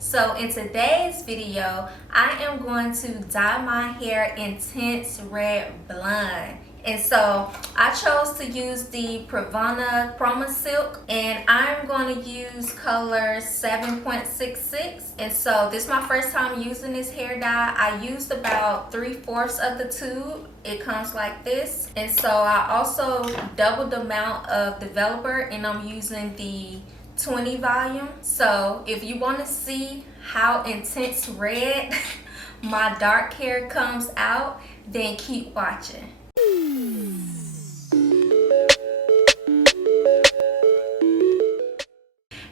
So in today's video, I am going to dye my hair intense red blonde. And so I chose to use the Pravana ChromaSilk, and I'm going to use color 7.66. And so this is my first time using this hair dye. I used about 3/4 of the tube. It comes like this. And so I also doubled the amount of developer, and I'm using the 20 volume. So if you want to see how intense red my dark hair comes out, then keep watching.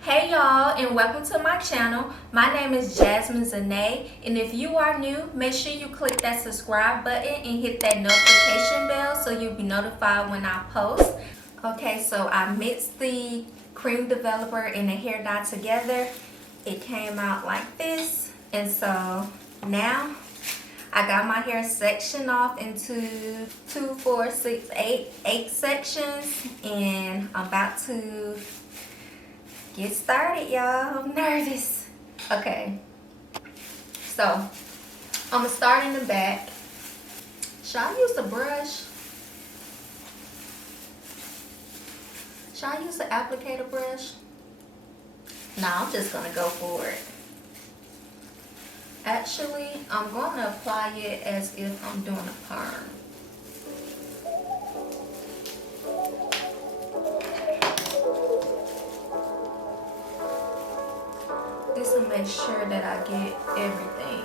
Hey y'all, and welcome to my channel. My name is Jasmine Zena, and if you are new, make sure you click that subscribe button and hit that notification bell so you'll be notified when I post. Okay, so I mixed the cream developer and the hair dye together. It came out like this, and so now I got my hair sectioned off into 2, 4, 6, 8 sections, and I'm about to get started, y'all. I'm nervous. Okay, so I'm gonna start in the back. Should I use the brush? Should I use the applicator brush? No, I'm just gonna go for it. Actually, I'm gonna apply it as if I'm doing a perm. This will make sure that I get everything.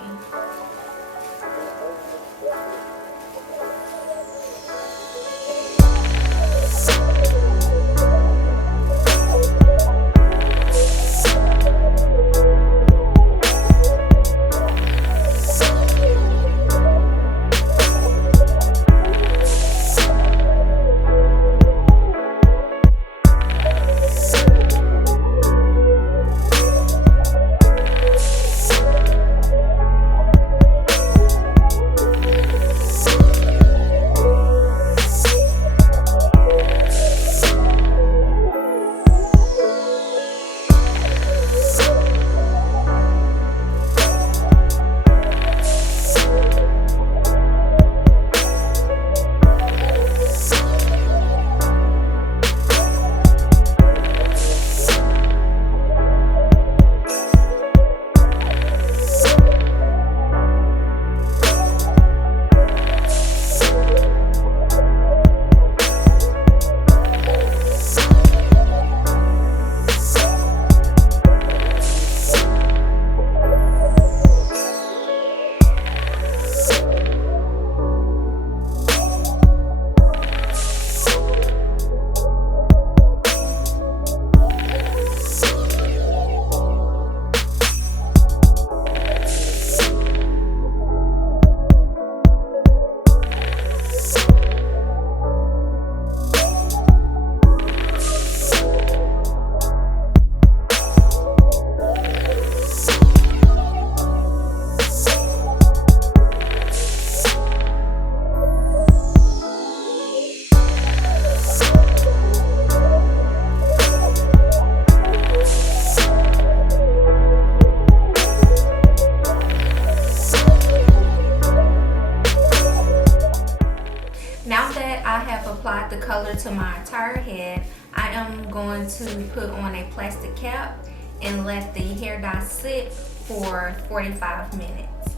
Now that I have applied the color to my entire head, I am going to put on a plastic cap and let the hair dye sit for 45 minutes.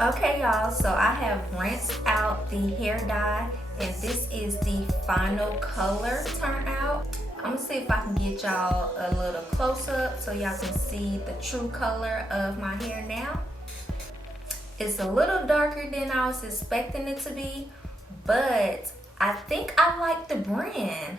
Okay y'all, so I have rinsed out the hair dye, and this is the final color turnout. I'm gonna see if I can get y'all a little close up so y'all can see the true color of my hair now. It's a little darker than I was expecting it to be, but I think I like the brand.